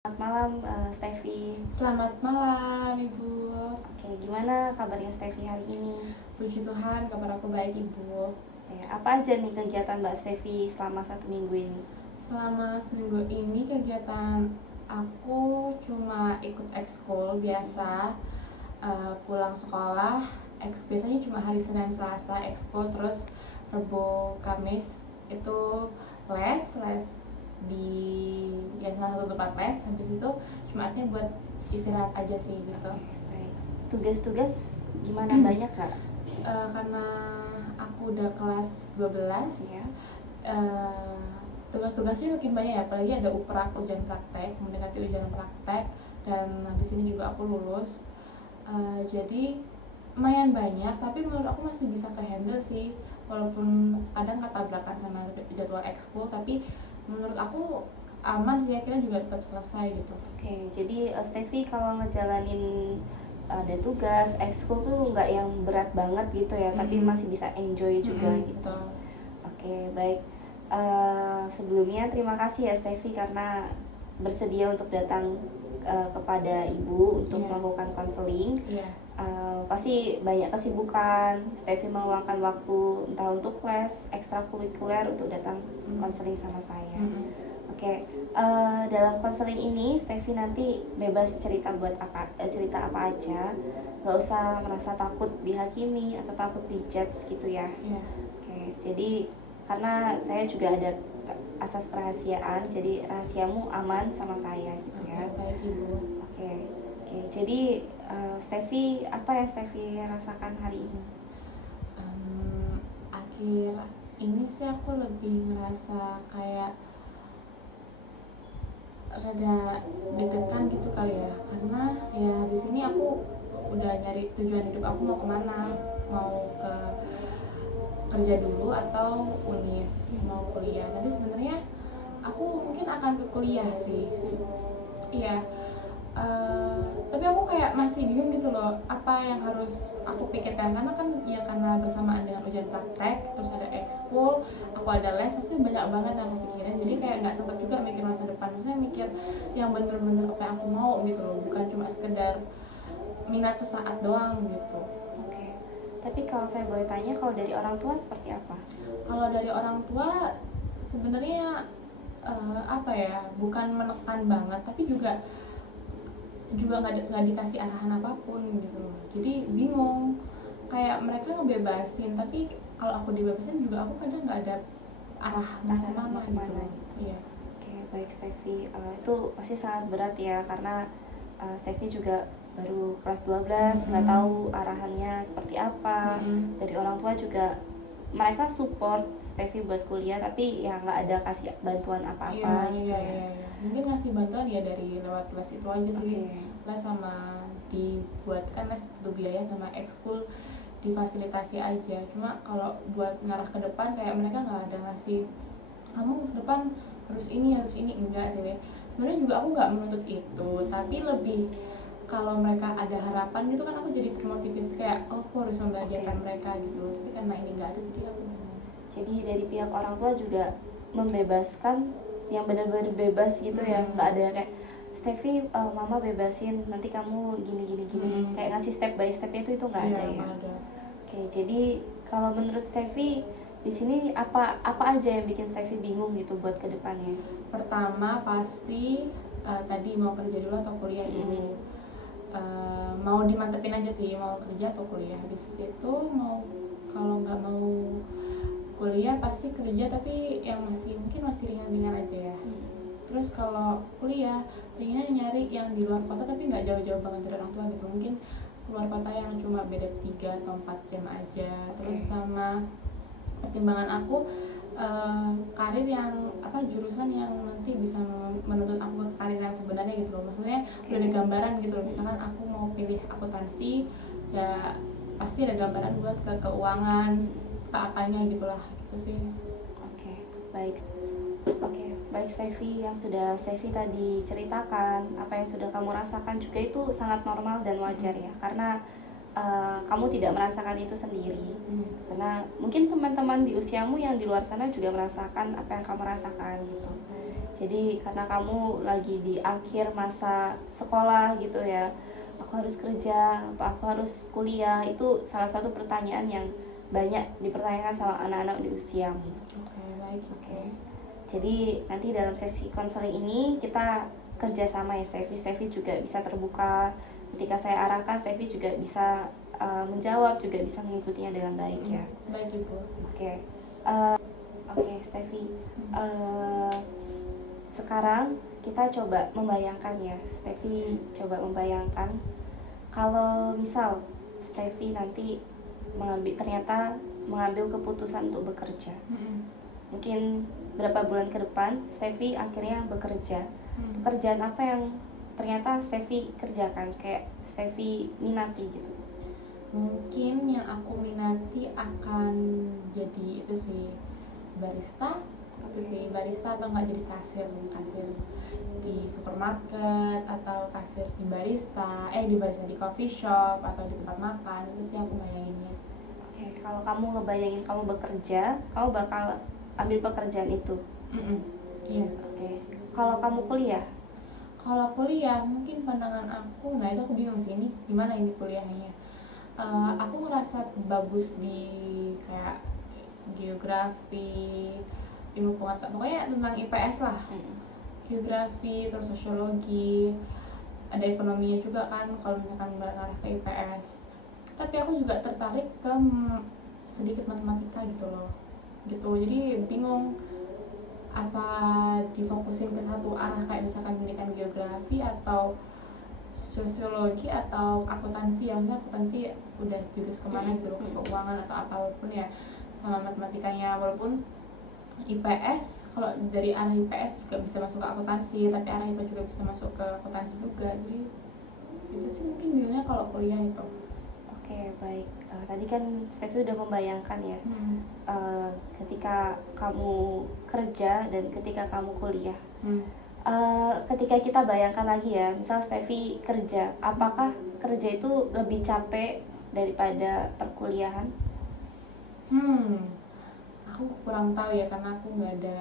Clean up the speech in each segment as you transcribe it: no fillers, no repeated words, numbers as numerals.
Selamat malam, Steffi. Selamat malam, Ibu. Oke, gimana kabarnya Steffi hari ini? Puji Tuhan, kabar aku baik, Ibu. Apa aja nih kegiatan Mbak Steffi selama 1 minggu ini? Selama seminggu ini kegiatan aku cuma ikut ekskul biasa, pulang sekolah, biasanya cuma hari Senin Selasa ekskul, terus Rebo Kamis itu les di salah satu tempat les. Habis itu Jumatnya buat istirahat aja sih gitu. Baik. Tugas-tugas gimana, banyak nggak? Karena aku udah kelas 12 Ya. Tugas-tugasnya makin banyak ya, apalagi ada ujian praktek, mendekati ujian praktek, dan habis ini juga aku lulus. Jadi lumayan banyak, tapi menurut aku masih bisa kehandle sih, walaupun kadang ketabrakan sama jadwal ekskul, tapi menurut aku aman sih, akhirnya juga tetap selesai gitu. Oke, jadi Steffi kalau ngejalanin ada tugas ekskul tuh nggak yang berat banget gitu ya, tapi masih bisa enjoy juga gitu. Oke, baik. Sebelumnya terima kasih ya Steffi karena bersedia untuk datang kepada Ibu untuk melakukan konseling. Pasti banyak kesibukan, Steffi meluangkan waktu entah untuk les, ekstrakurikuler untuk datang konseling sama saya. Oke, dalam konseling ini Steffi nanti bebas cerita cerita apa aja, nggak usah merasa takut dihakimi atau takut dijudge gitu ya. Oke, jadi karena saya juga ada asas kerahasiaan, jadi rahasiamu aman sama saya gitu ya. Baik, Ibu. Oke, jadi Steffi, apa yang Steffi rasakan hari ini? Akhir ini sih aku lebih ngerasa kayak rada deg-degan gitu kali ya, karena ya di sini aku udah nyari tujuan hidup aku mau kemana, mau ke kerja dulu atau univ, mau kuliah. Tapi sebenarnya aku mungkin akan ke kuliah sih, iya. Tapi aku kayak masih bingung gitu loh, apa yang harus aku pikirkan, karena kan ya karena bersamaan dengan ujian praktek, terus ada ekskul, aku ada les, pasti banyak banget yang aku pikirin. Jadi kayak nggak sempat juga mikir masa depan, maksudnya mikir yang bener-bener apa yang aku mau gitu loh, bukan cuma sekedar minat sesaat doang gitu. Oke, tapi kalau saya boleh tanya, kalau dari orang tua seperti apa? Kalau dari orang tua sebenarnya apa ya, bukan menekan banget, tapi juga nggak dikasih arahan apapun gitu, jadi bingung. Kayak mereka ngebebasin, tapi kalau aku dibebasin juga aku kadang nggak ada arah mau kemana gitu. Iya. Oke, baik Steffi, itu pasti sangat berat ya, karena Steffi juga baru kelas 12, nggak tahu arahannya seperti apa. Dari orang tua juga mereka support Steffi buat kuliah, tapi ya nggak ada kasih bantuan apa-apa gitu ya. Mungkin ngasih bantuan ya dari lewat les itu aja sih. Les sama dibuatkan les butuh biaya, sama ekskul difasilitasi aja. Cuma kalau buat ngarah ke depan kayak mereka nggak ada ngasih kamu ke depan harus ini enggak sih. Sebenarnya juga aku nggak menuntut itu, tapi lebih kalau mereka ada harapan gitu kan aku jadi termotivasi, kayak oh aku harus membahagiakan mereka gitu. Tapi karena ini nggak ada, jadi aku jadi dari pihak orang tua juga membebaskan yang benar-benar bebas gitu ya, nggak ada kayak Steffi, mama bebasin nanti kamu gini kayak ngasih step by stepnya itu nggak ada ya. Oke, jadi kalau menurut Steffi di sini apa aja yang bikin Steffi bingung gitu buat kedepannya? Pertama pasti tadi mau kerja dulu atau kuliah dulu. Mau dimantepin aja sih, mau kerja atau kuliah. Habis itu mau, kalau nggak mau kuliah pasti kerja, tapi yang mungkin masih ringan-ringan aja ya. Terus kalau kuliah pengennya nyari yang di luar kota, tapi nggak jauh-jauh banget dari orang tua gitu, mungkin luar kota yang cuma beda 3 atau 4 jam aja. Terus sama pertimbangan aku karir yang jurusan yang nanti bisa menuntut aku ke karir yang sebenarnya gitu loh. Maksudnya udah ada gambaran gitu loh, misalkan aku mau pilih akuntansi ya pasti ada gambaran buat ke keuangan, ke apanya gitulah, gitu sih. Oke, baik Steffi, yang sudah Steffi tadi ceritakan, apa yang sudah kamu rasakan juga itu sangat normal dan wajar ya, karena kamu tidak merasakan itu sendiri. Karena mungkin teman-teman di usiamu yang di luar sana juga merasakan apa yang kamu rasakan gitu. Jadi karena kamu lagi di akhir masa sekolah gitu ya, aku harus kerja, apa aku harus kuliah, itu salah satu pertanyaan yang banyak dipertanyakan sama anak-anak di usiamu. Oke, baik. Oke. Jadi nanti dalam sesi konseling ini kita kerjasama ya, Stevi juga bisa terbuka. Ketika saya arahkan, Stevi juga bisa menjawab, juga bisa mengikutinya dengan baik ya. Baik Ibu. Oke. Oke, Stevi. Sekarang kita coba membayangkan ya, Stevi coba membayangkan kalau misal Stevi nanti ternyata mengambil keputusan untuk bekerja. Mungkin berapa bulan ke depan Stevi akhirnya bekerja. Pekerjaan apa yang ternyata Stevi kerjakan, kayak Stevi minati gitu? Mungkin yang aku minati akan jadi itu sih, barista. Itu sih, barista atau nggak jadi kasir di supermarket, atau kasir di barista di coffee shop atau di tempat makan. Itu sih aku bayanginnya. Oke, kalau kamu ngebayangin kamu bekerja, kamu bakal ambil pekerjaan itu? Iya. Oke. Kalau kamu kuliah? Kalau kuliah mungkin pandangan aku, nah itu aku bingung sih, ini gimana ini kuliahnya. Aku ngerasa bagus di kayak geografi, ilmu pengetahuan, pokoknya tentang IPS lah. Geografi, terus sosiologi, ada ekonominya juga kan kalau misalkan mengarah ke IPS. Tapi aku juga tertarik ke sedikit matematika gitu loh, gitu. Jadi bingung apa difokusin ke satu arah, kayak misalkan pendidikan geografi atau sosiologi atau akuntansi. Yang misalnya akuntansi udah jurus kemana gitu, ke keuangan atau apapun ya, sama matematikanya. Walaupun IPS, kalau dari arah IPS juga bisa masuk ke akuntansi, tapi arah IPA juga bisa masuk ke akuntansi juga. Jadi itu sih mungkin bingungnya kalau kuliah itu. Oke, baik. Tadi kan Stevi udah membayangkan ya, ketika kamu kerja dan ketika kamu kuliah. Ketika kita bayangkan lagi ya, misal Stevi kerja, apakah kerja itu lebih capek daripada perkuliahan? Aku kurang tahu ya, karena aku nggak ada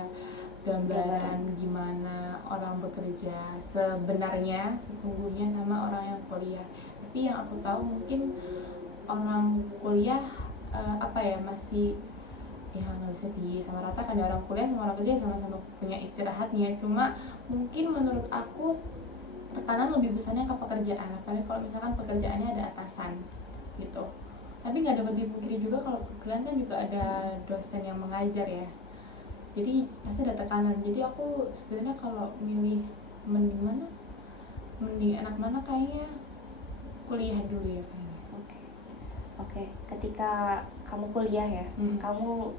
gambaran gimana orang bekerja sebenarnya, sesungguhnya sama orang yang kuliah. Tapi yang aku tahu mungkin orang kuliah masih ya nggak bisa disamaratakan ya, orang kuliah sama orang kerja sama-sama punya istirahatnya. Cuma mungkin menurut aku tekanan lebih besarnya ke pekerjaan, apalagi kalau misalkan pekerjaannya ada atasan gitu. Tapi nggak dapat dipungkiri juga kalau kalian kan juga ada dosen yang mengajar ya, jadi pasti ada tekanan. Jadi aku sebenarnya kalau milih mending enak mana, kayaknya kuliah dulu ya kayaknya. Oke. Ketika kamu kuliah ya, kamu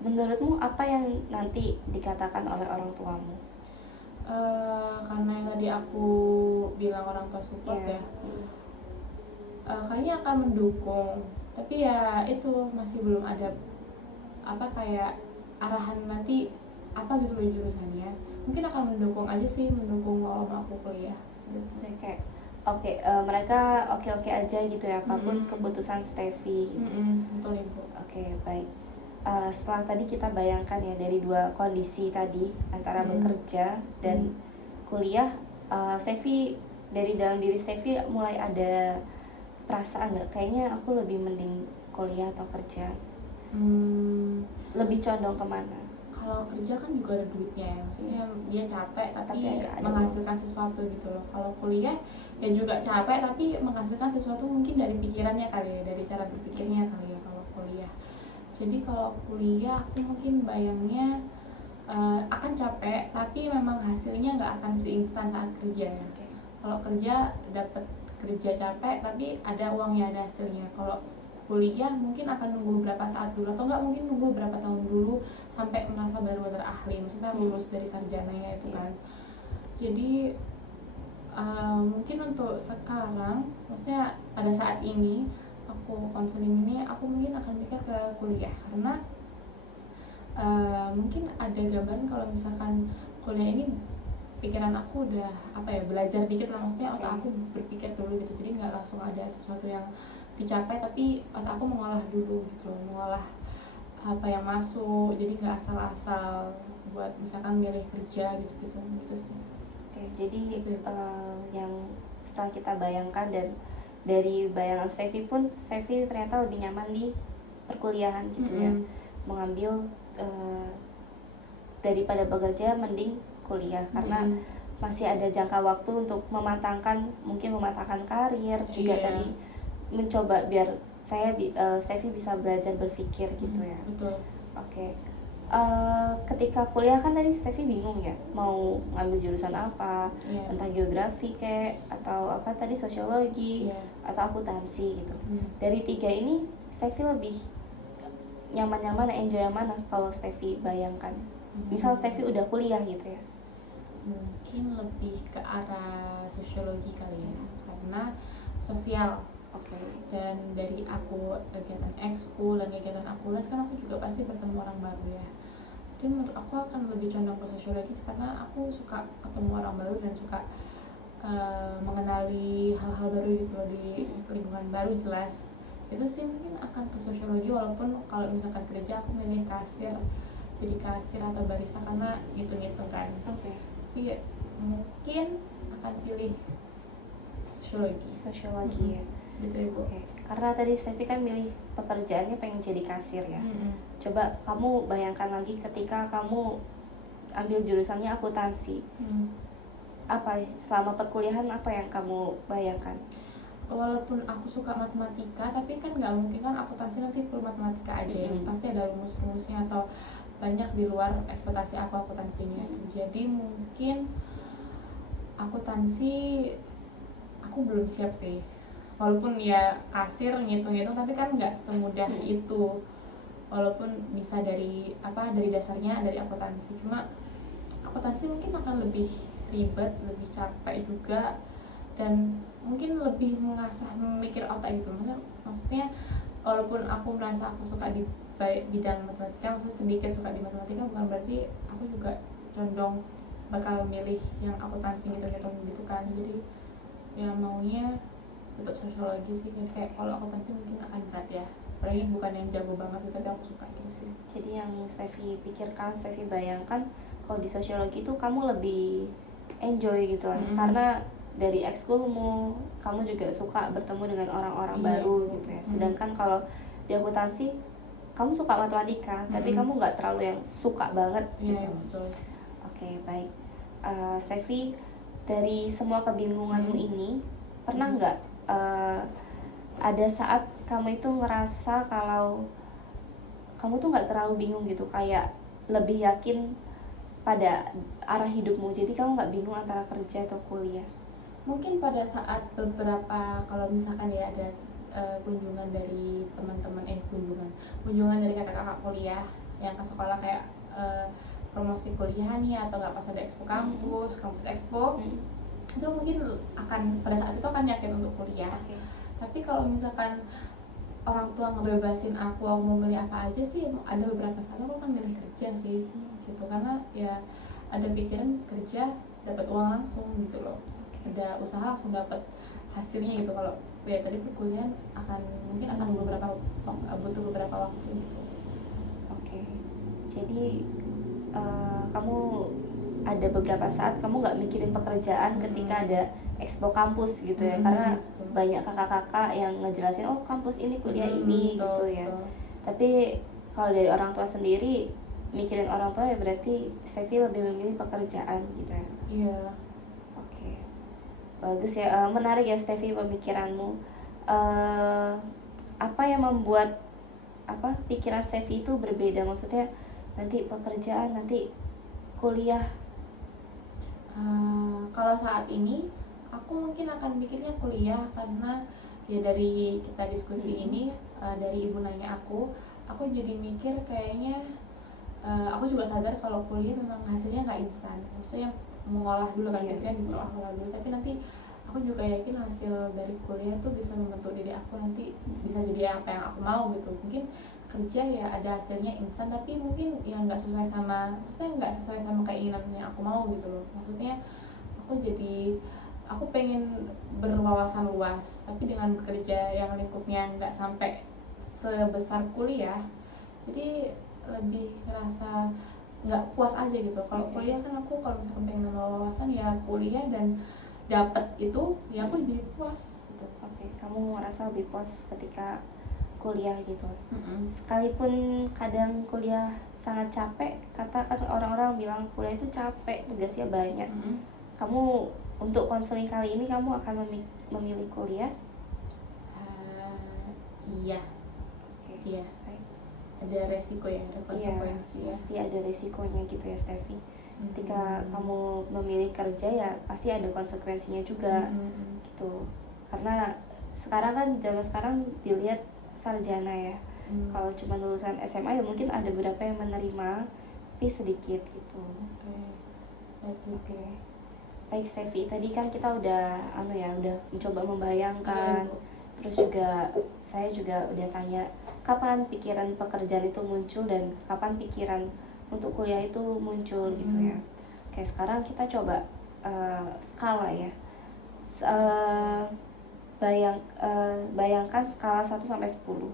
menurutmu apa yang nanti dikatakan oleh orang tuamu? Karena yang tadi aku bilang orang tua support ya, kayaknya akan mendukung. Tapi ya itu masih belum ada kayak arahan nanti apa gitu loh jurusannya. Mungkin akan mendukung aja sih, mendukung kalau mau aku kuliah gitu. Mereka oke aja gitu ya, apapun keputusan Stevi gitu. Betul Ibu. Oke, baik. Setelah tadi kita bayangkan ya dari dua kondisi tadi, antara bekerja dan kuliah, Stevi, dari dalam diri Stevi mulai ada perasaan nggak, kayaknya aku lebih mending kuliah atau kerja? Lebih condong kemana? Kalau kerja kan juga ada duitnya ya, maksudnya dia capek tapi ada menghasilkan sesuatu gitu loh. Kalau kuliah ya juga capek tapi menghasilkan sesuatu, mungkin dari pikirannya kali ya, dari cara berpikirnya kali ya kalau kuliah. Jadi kalau kuliah aku mungkin bayangnya akan capek, tapi memang hasilnya nggak akan seinstan saat kerja ya. Kalau kerja dapat kerja capek tapi ada uangnya, ada hasilnya. Kalau kuliah mungkin akan nunggu berapa saat dulu, atau enggak mungkin nunggu berapa tahun dulu sampai merasa benar-benar ahli, maksudnya lulus dari sarjananya itu kan. Jadi mungkin untuk sekarang, maksudnya pada saat ini aku konseling ini, aku mungkin akan mikir ke kuliah, karena mungkin ada gambaran kalau misalkan kuliah ini pikiran aku udah belajar dikit lah, maksudnya otak aku berpikir dulu gitu. Jadi nggak langsung ada sesuatu yang dicapai, tapi otak aku mengolah dulu gitu, mengolah apa yang masuk. Jadi nggak asal-asal buat misalkan milih kerja gitu sih. Oke, jadi Gitu. yang setelah kita bayangkan dan dari bayangan Steffi pun, Steffi ternyata lebih nyaman di perkuliahan gitu ya, mengambil daripada bekerja mending kuliah karena masih ada jangka waktu untuk mungkin mematangkan karir juga tadi, mencoba biar Steffi bisa belajar berpikir gitu ya. Betul. Oke. Ketika kuliah kan tadi Steffi bingung ya mau ngambil jurusan apa, entah geografi kayak atau apa tadi sosiologi atau akuntansi gitu. Dari 3 ini Steffi lebih nyaman enjoy yang mana kalau Steffi bayangkan? Misal Steffi udah kuliah gitu ya. Mungkin lebih ke arah sosiologi kali ya, karena sosial. Oke. Dan dari aku kegiatan ekskul dan kegiatan aku les kan aku juga pasti bertemu orang baru ya. Jadi menurut aku akan lebih condong ke sosiologi karena aku suka ketemu orang baru dan suka mengenali hal-hal baru gitu loh di lingkungan baru jelas. Itu sih mungkin akan ke sosiologi, walaupun kalau misalkan kerja aku milih kasir, jadi kasir atau barista karena ngitung-ngitung kan. Oke. Tapi ya, mungkin akan pilih sosiologi ya. Gitu ya Bu. Okay. Karena tadi Steffi kan milih pekerjaannya pengen jadi kasir ya. Coba kamu bayangkan lagi ketika kamu ambil jurusannya akuntansi. Apa selama perkuliahan apa yang kamu bayangkan? Walaupun aku suka matematika, tapi kan nggak mungkin kan akuntansi nanti full matematika aja ya. Pasti ada rumus-rumusnya atau banyak di luar ekspektasi aku akuntansinya. Jadi mungkin akuntansi aku belum siap sih. Walaupun ya kasir ngitung-ngitung, tapi kan nggak semudah itu. Walaupun bisa dari dasarnya dari akuntansi, cuma akuntansi mungkin akan lebih ribet, lebih capek juga, dan mungkin lebih mengasah memikir otak gitu. Maksudnya walaupun aku merasa aku suka di bidang matematika, maksudnya sedikit suka di matematika, bukan berarti aku juga condong bakal milih yang akuntansi ngitung-ngitung gitu kan. Jadi ya maunya tetap sosiologi sih, kayak kalau akuntansi mungkin akan berat ya, apalagi bukan yang jago banget tapi aku suka gitu sih. Jadi yang Steffi pikirkan, Steffi bayangkan kalau di sosiologi itu kamu lebih enjoy gitu lah, karena dari ekskulmu kamu juga suka bertemu dengan orang-orang baru gitu ya. Sedangkan kalau di akuntansi kamu suka matematika, tapi kamu nggak terlalu yang suka banget gitu. Oke, baik. Steffi, dari semua kebingunganmu ini pernah nggak ada saat kamu itu ngerasa kalau kamu tuh nggak terlalu bingung gitu, kayak lebih yakin pada arah hidupmu, jadi kamu nggak bingung antara kerja atau kuliah? Mungkin pada saat beberapa, kalau misalkan ya ada kunjungan dari teman-teman kunjungan dari kakak-kakak kuliah yang ke sekolah kayak promosi kuliah nih, atau nggak pas ada expo kampus expo, itu mungkin akan pada saat itu akan yakin untuk kuliah. Tapi kalau misalkan orang tua ngebebasin aku mau milih apa aja sih, ada beberapa saat aku kan milih kerja sih gitu, karena ya ada pikiran kerja dapat uang langsung gitu loh, ada usaha langsung dapat hasilnya gitu. Kalau ya tadi perkuliahan mungkin akan butuh beberapa waktu gitu. Oke. Jadi kamu ada beberapa saat kamu nggak mikirin pekerjaan ketika ada expo kampus gitu ya, karena banyak kakak-kakak yang ngejelasin oh kampus ini kuliah ini gitu ya. Tapi kalau dari orang tua sendiri mikirin orang tua ya berarti Steffi lebih memilih pekerjaan gitu ya. Iya. Oke. Bagus ya, menarik ya Steffi pemikiranmu. Apa yang membuat pikiran Steffi itu berbeda, maksudnya nanti pekerjaan, nanti kuliah? Kalau saat ini aku mungkin akan mikirnya kuliah, karena ya dari kita diskusi ini, dari ibu nanya aku jadi mikir kayaknya aku juga sadar kalau kuliah memang hasilnya nggak instan, maksudnya mengolah dulu kan, pikiran diolah dulu, tapi nanti aku juga yakin hasil dari kuliah tuh bisa membentuk diri aku, nanti bisa jadi apa yang aku mau gitu. Mungkin kerja ya ada hasilnya instan, tapi mungkin yang nggak sesuai sama, maksudnya nggak sesuai sama keinginan yang aku mau gitu loh. Maksudnya aku pengen berwawasan luas, tapi dengan bekerja yang lingkupnya nggak sampai sebesar kuliah, jadi lebih ngerasa nggak puas aja gitu. Kalau kuliah kan aku kalau misalkan pengen nambah wawasan ya kuliah dan dapat itu ya aku jadi puas gitu. Oke, kamu ngerasa lebih puas ketika kuliah gitu. Sekalipun kadang kuliah sangat capek, kata kan orang-orang bilang kuliah itu capek, tugasnya banyak. Kamu untuk konseling kali ini kamu akan memilih kuliah? Iya. Iya. Baik. Ada resiko ya, ada konsekuensi ya. Pasti ada resikonya gitu ya Steffi. Ketika kamu memilih kerja ya pasti ada konsekuensinya juga gitu. Karena sekarang kan zaman sekarang dilihat sarjana ya. Kalau cuma lulusan SMA ya mungkin ada beberapa yang menerima tapi sedikit gitu. Oke. Baik Steffi, tadi kan kita udah udah mencoba membayangkan. Terus juga saya juga udah tanya kapan pikiran pekerjaan itu muncul dan kapan pikiran untuk kuliah itu muncul gitu ya. Oke, sekarang kita coba skala ya. Bayangkan skala 1 sampai 10.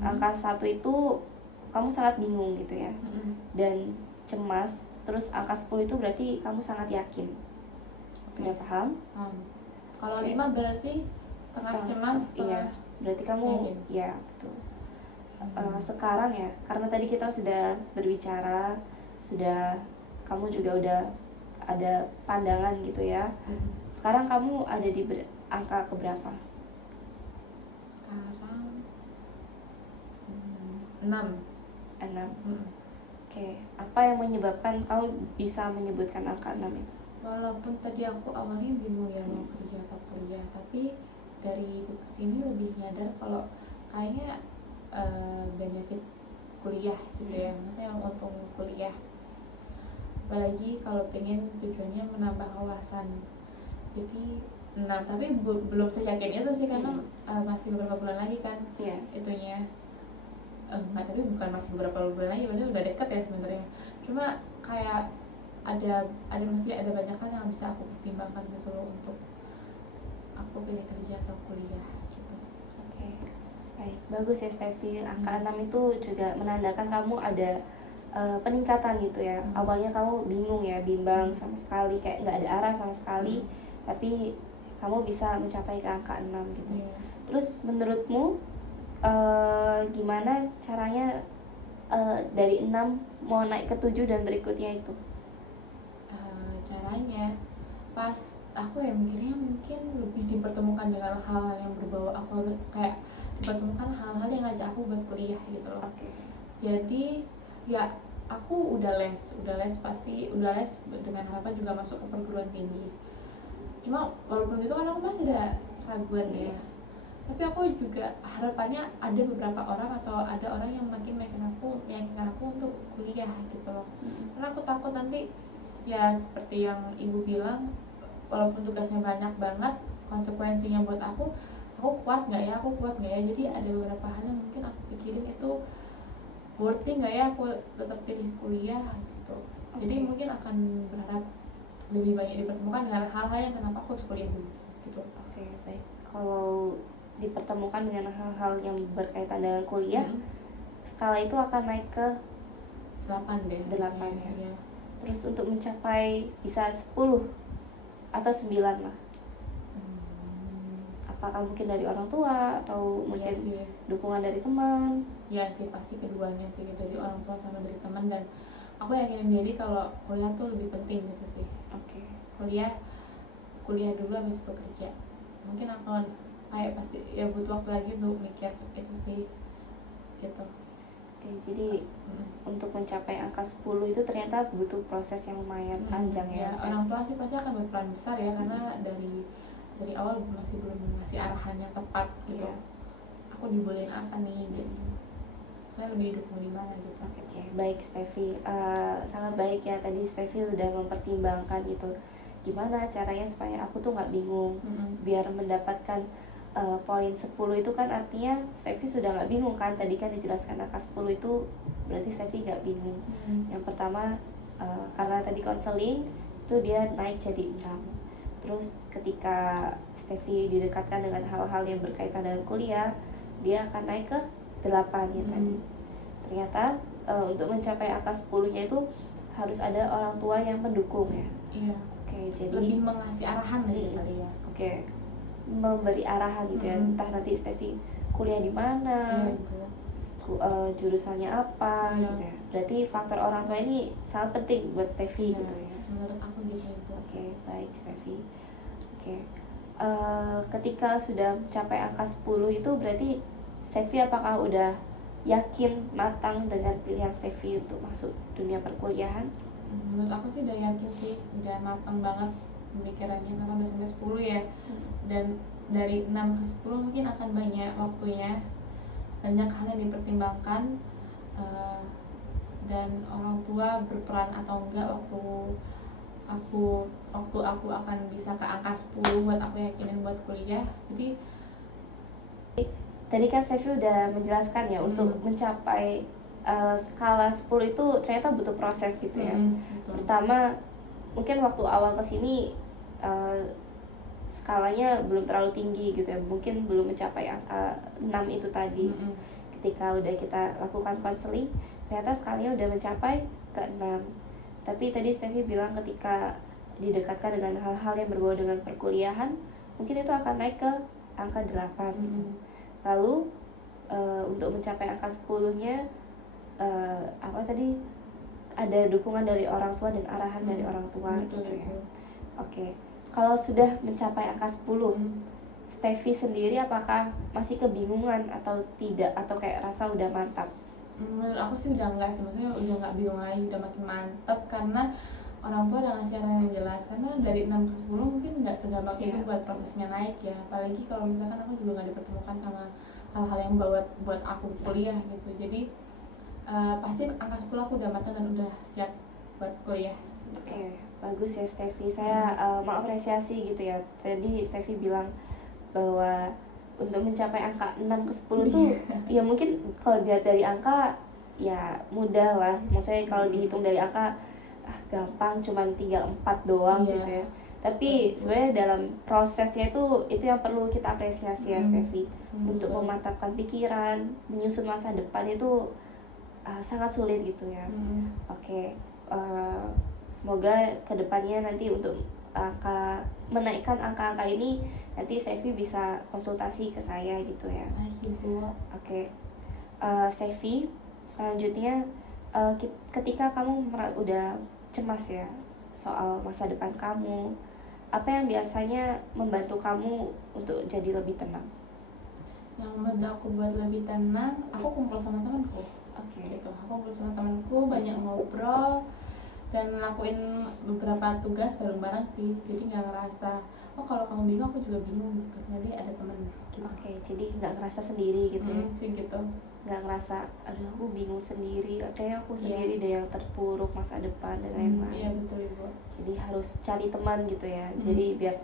Angka 1 itu kamu sangat bingung gitu ya. Dan cemas, terus angka 10 itu berarti kamu sangat yakin. Sudah paham? Kalau 5 berarti setengah cemas, iya. Berarti kamu yakin. Ya, betul. Sekarang ya, karena tadi kita sudah berbicara, kamu juga udah ada pandangan gitu ya. Sekarang kamu ada di angka keberapa? Sekarang 6. Oke, apa yang menyebabkan kamu bisa menyebutkan angka 6 itu? Walaupun tadi aku awalnya bingung ya mau kerja atau kuliah, tapi dari diskusi ini lebih nyadar kalau kayaknya benefit kuliah gitu ya, maksudnya untung kuliah, apalagi kalau pengen tujuannya menambah wawasan. Jadi tapi belum seyakin itu sih karena masih beberapa bulan lagi kan itunya. Tapi bukan masih beberapa bulan lagi, berarti udah deket ya sebenarnya. Cuma kayak masih ada banyak hal yang bisa aku pertimbangkan gitu loh untuk aku pilih kerja atau kuliah gitu. Oke. Baik, bagus ya Steffi. Angka 6 itu juga menandakan kamu ada peningkatan gitu ya. Awalnya kamu bingung ya, bimbang sama sekali, kayak nggak ada arah sama sekali, tapi kamu bisa mencapai ke angka 6 gitu. Terus menurutmu gimana caranya dari 6 mau naik ke 7 dan berikutnya itu? Caranya pas aku ya mikirnya mungkin lebih dipertemukan dengan hal-hal yang berbau aku, kayak dipertemukan hal-hal yang ngajak aku buat kuliah gitu loh. Jadi ya aku udah les dengan harapan juga masuk ke perguruan tinggi. Cuma walaupun itu kan aku masih ada raguan ya. Tapi aku juga harapannya ada beberapa orang atau ada orang yang makin meyakinkan aku untuk kuliah gitu loh. Karena aku takut nanti ya seperti yang ibu bilang, walaupun tugasnya banyak banget, konsekuensinya buat aku kuat nggak ya, jadi ada beberapa hal yang mungkin aku pikirin itu worthy nggak ya aku tetap pilih kuliah gitu. Jadi mungkin akan berharap lebih banyak dipertemukan dengan hal-hal yang kenapa aku harus kuliah dulu gitu. Oke, baik. Kalau dipertemukan dengan hal-hal yang berkaitan dengan kuliah, skala itu akan naik ke 8 deh. 8 ya. Terus untuk mencapai bisa 10 atau 9 lah. Apakah mungkin dari orang tua atau mungkin dukungan dari teman? Ya sih, pasti keduanya sih, dari orang tua sama dari teman. Dan aku yakinin diri kalau kuliah tuh lebih penting gitu sih. Kuliah dulu habis itu kerja. Mungkin akan kayak pasti ya butuh waktu lagi untuk mikir itu sih gitu. Oke, jadi untuk mencapai angka 10 itu ternyata butuh proses yang lumayan panjang ya. Orang tua sih pasti akan berperan besar ya, karena dari awal belum ngasih arahannya tepat gitu. Aku dibolehin apa nih gitu. Saya lebih dukung di mana gitu. Oke, baik Steffi. Sangat baik ya tadi Steffi udah mempertimbangkan gitu. Gimana caranya supaya aku tuh nggak bingung biar mendapatkan poin 10 itu kan artinya Steffi sudah nggak bingung kan, tadi kan dijelaskan angka 10 itu berarti Steffi nggak bingung. Yang pertama karena tadi konseling itu dia naik jadi 6. Terus ketika Steffi didekatkan dengan hal-hal yang berkaitan dengan kuliah, dia akan naik ke 8 ya tadi. Ternyata untuk mencapai angka 10-nya itu harus ada orang tua yang mendukung ya. Iya. Oke, jadi Lebih mengasih arahan aja kali ya. Oke, memberi arahan gitu ya. Entah nanti Steffi kuliah di mana, Iya, Ibu. jurusannya apa Iya. gitu ya. Berarti faktor orang tua ini sangat penting buat Steffi Iya, gitu ya. menurut aku gitu, Ibu. Oke, baik Steffi. Oke. Ketika sudah mencapai angka 10 itu berarti Steffi apakah udah yakin matang dengan pilihan Steffi untuk masuk dunia perkuliahan? Menurut aku sih udah yakin sih, udah matang banget pemikirannya karena udah sampai 10 ya. Dan dari 6 ke 10 mungkin akan banyak waktunya, banyak hal yang dipertimbangkan, dan orang tua berperan atau enggak waktu aku akan bisa ke angka 10 buat aku yakinin buat kuliah. Jadi Tadi kan Steffi udah menjelaskan ya untuk mencapai skala 10 itu ternyata butuh proses gitu ya. betul. Pertama, mungkin waktu awal kesini skalanya belum terlalu tinggi gitu ya, mungkin belum mencapai angka 6 itu tadi. Ketika udah kita lakukan konseling, ternyata skalanya udah mencapai ke 6. Tapi tadi Steffi bilang ketika didekatkan dengan hal-hal yang berbau dengan perkuliahan, mungkin itu akan naik ke angka 8 gitu. Lalu untuk mencapai angka 10-nya apa tadi, ada dukungan dari orang tua dan arahan dari orang tua Betul, gitu ya. betul. Oke. Kalau sudah mencapai angka 10, Steffi sendiri apakah masih kebingungan atau tidak, atau kayak rasa udah mantap? Menurut aku sih udah enggak sih, maksudnya udah enggak bingung lagi, udah makin mantep karena orang tua udah ngasih arahan yang jelas. Karena dari 6 ke 10 mungkin nggak segampang itu buat prosesnya naik ya, apalagi kalau misalkan aku juga nggak dipertemukan sama hal-hal yang buat aku kuliah gitu. Jadi pasti angka 10 aku udah matang dan udah siap buat kuliah. Oke, bagus ya Steffi. Saya mengapresiasi gitu ya. Tadi Steffi bilang bahwa untuk mencapai angka 6 ke 10 itu ya mungkin kalau dilihat dari angka ya mudah lah. Maksudnya kalau dihitung dari angka gampang, cuman tinggal 4 doang gitu ya. Tapi sebenarnya dalam prosesnya itu yang perlu kita apresiasi ya Steffi. Untuk memantapkan pikiran, menyusun masa depan itu sangat sulit gitu ya. Oke, semoga kedepannya nanti untuk menaikkan angka-angka ini nanti Steffi bisa konsultasi ke saya gitu ya. Oke, Steffi, selanjutnya ketika kamu udah cemas ya soal masa depan kamu, apa yang biasanya membantu kamu untuk jadi lebih tenang? Yang membantu aku buat lebih tenang, aku kumpul sama temanku. Gitu. Aku kumpul sama temanku, banyak ngobrol dan ngelakuin beberapa tugas bareng-bareng sih. Jadi nggak ngerasa, oh kalau kamu bingung aku juga bingung gitu. Jadi ada teman. Gitu. Oke, jadi nggak ngerasa sendiri gitu ya? Sih gitu. Nggak ngerasa, aduh aku bingung sendiri, kayak aku sendiri deh yang terpuruk masa depan dan lain-lain. Iya betul Ibu. Jadi harus cari teman gitu ya. Jadi biar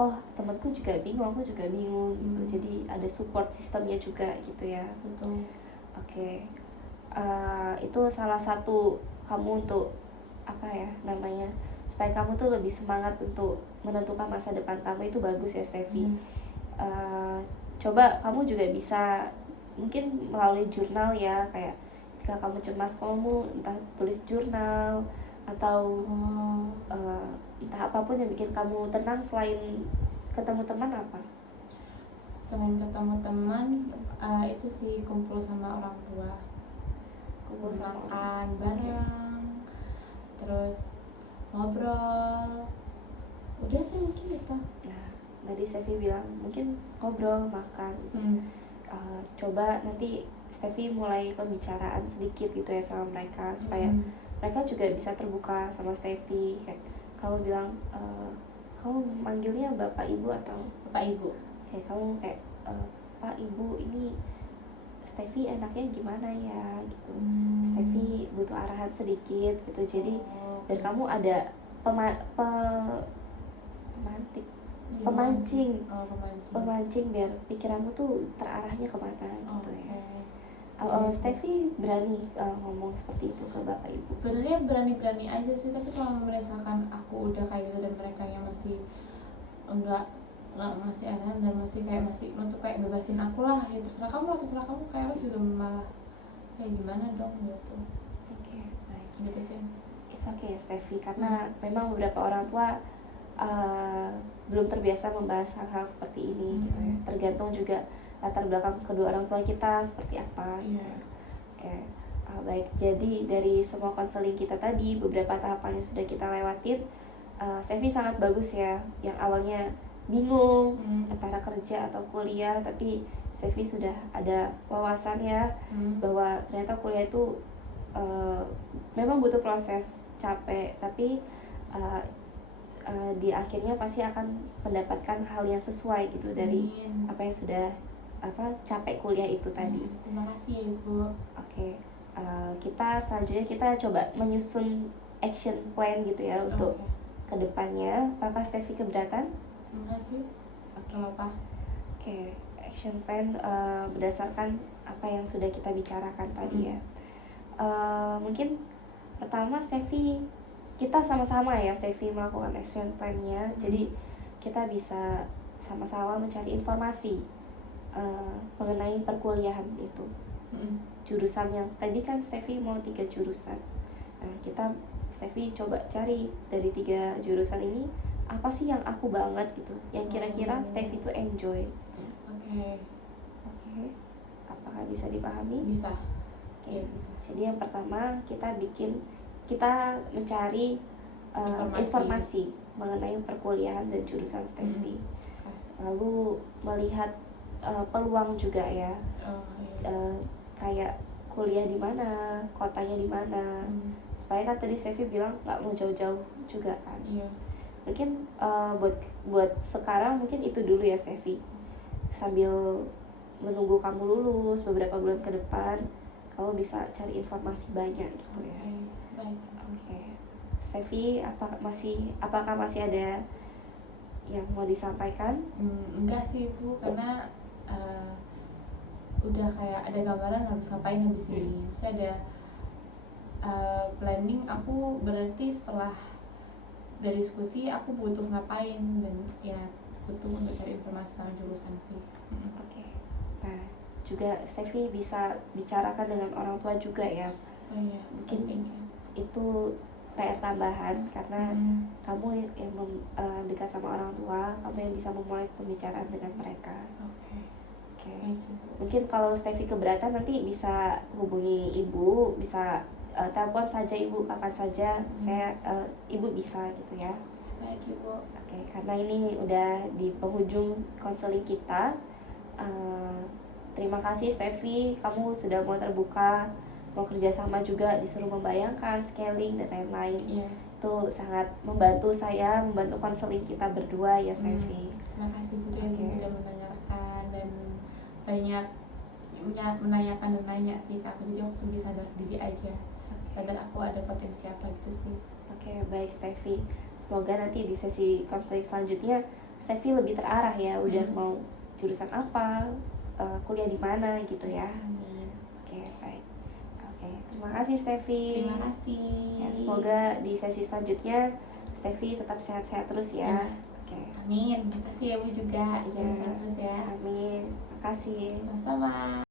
oh temanku juga bingung, aku juga bingung gitu. Jadi ada support sistemnya juga gitu ya. Betul. Oke. Itu salah satu kamu untuk apa ya namanya, supaya kamu tuh lebih semangat untuk menentukan masa depan kamu, itu bagus ya Steffi. Coba kamu juga bisa mungkin melalui jurnal ya, kayak ketika kamu cemas kamu entah tulis jurnal atau entah apapun yang bikin kamu tenang. Selain ketemu teman, apa? Selain ketemu teman, itu sih kumpul sama orang tua, kumpul makan bareng, terus ngobrol. Udah sih mungkin itu. Nah, tadi Steffi bilang mungkin ngobrol, makan gitu. Coba nanti Steffi mulai pembicaraan sedikit gitu ya sama mereka, supaya mereka juga bisa terbuka sama Steffi. Kayak kamu bilang kamu manggilnya bapak ibu atau bapak ibu, kayak kamu kayak pak ibu, ini Steffi enaknya gimana ya gitu. Steffi butuh arahan sedikit gitu. Jadi dan kamu ada pemancing biar pikiranmu tuh terarahnya kemana gitu ya. Steffi berani ngomong seperti itu ke bapak ibu? Sebenarnya berani aja sih, tapi kalau misalkan aku udah kayak gitu dan mereka yang masih enggak ngasih arahan dan masih untuk kayak bebasin aku lah, ya terserah kamu, kayak aku juga malah ya gimana dong gitu. Oke, baik. Gitu sih. It's okay ya Steffi, karena memang beberapa orang tua belum terbiasa membahas hal-hal seperti ini gitu ya. Tergantung juga latar belakang kedua orang tua kita seperti apa gitu ya. Oke, baik. Jadi dari semua konseling kita tadi, beberapa tahapan yang sudah kita lewatin, Steffi sangat bagus ya. Yang awalnya bingung antara kerja atau kuliah, tapi Steffi sudah ada wawasan ya bahwa ternyata kuliah itu memang butuh proses, capek, tapi di akhirnya pasti akan mendapatkan hal yang sesuai gitu dari apa yang sudah capek kuliah itu tadi. Terima kasih ya Ibu. Oke, kita selanjutnya kita coba menyusun action plan gitu ya untuk kedepannya. Apakah Steffi keberatan? Terima kasih. Oke, apa? Oke, action plan berdasarkan apa yang sudah kita bicarakan tadi ya. Mungkin pertama Steffi, kita sama-sama ya Steffi melakukan action plan-nya. Jadi kita bisa sama-sama mencari informasi mengenai perkuliahan itu. Jurusan yang tadi kan Steffi mau 3 jurusan. Nah, Steffi coba cari dari 3 jurusan ini apa sih yang aku banget gitu, yang kira-kira Steffi itu enjoy. Oke. Apakah bisa dipahami? Bisa. Oke, bisa. Jadi yang pertama kita mencari informasi mengenai perkuliahan dan jurusan Steffi. Lalu melihat peluang juga ya. Kayak kuliah di mana, kotanya di mana. Supaya kan tadi Steffi bilang nggak mau jauh-jauh juga kan. Mungkin buat sekarang mungkin itu dulu ya Steffi. Sambil menunggu kamu lulus beberapa bulan ke depan, kamu bisa cari informasi banyak gitu ya. Baik. Oke. Steffi, apakah masih ada yang mau disampaikan? Enggak sih Bu, karena udah kayak ada gambaran harus ngapain habis ini. Saya ada planning aku, berarti setelah dari diskusi aku butuh ngapain dan ya butuh untuk cari informasi tentang jurusan sih. Oke. Nah, juga Steffi bisa bicarakan dengan orang tua juga ya. Mungkin itu PR tambahan karena kamu yang dekat sama orang tua, kamu yang bisa memulai pembicaraan dengan mereka. Oke. Mungkin kalau Steffi keberatan nanti bisa hubungi ibu, bisa telepon saja ibu kapan saja. Ibu bisa gitu ya. Baik Ibu. Oke, karena ini udah di penghujung konseling kita. Terima kasih Steffi, kamu sudah mau terbuka, mau kerjasama juga, disuruh membayangkan, scaling dan lain-lain. Itu sangat membantu saya, membantu konseling kita berdua ya Steffi. Terima kasih juga Ibu sudah mendengarkan dan banyak menanyakan dan nanya sih Kak. Jadi aku lebih sadar diri aja, sadar aku ada potensi apa gitu sih. Oke, baik Steffi. Semoga nanti di sesi konseling selanjutnya Steffi lebih terarah ya, udah mau jurusan apa, kuliah di mana gitu ya. Oke, baik. Oke, terima kasih Steffi. Terima kasih. Ya, semoga di sesi selanjutnya Steffi tetap sehat-sehat terus ya. Oke. Amin. Terima kasih ya Bu juga. Iya. Sehat terus ya. Amin. Makasih. Sama-sama.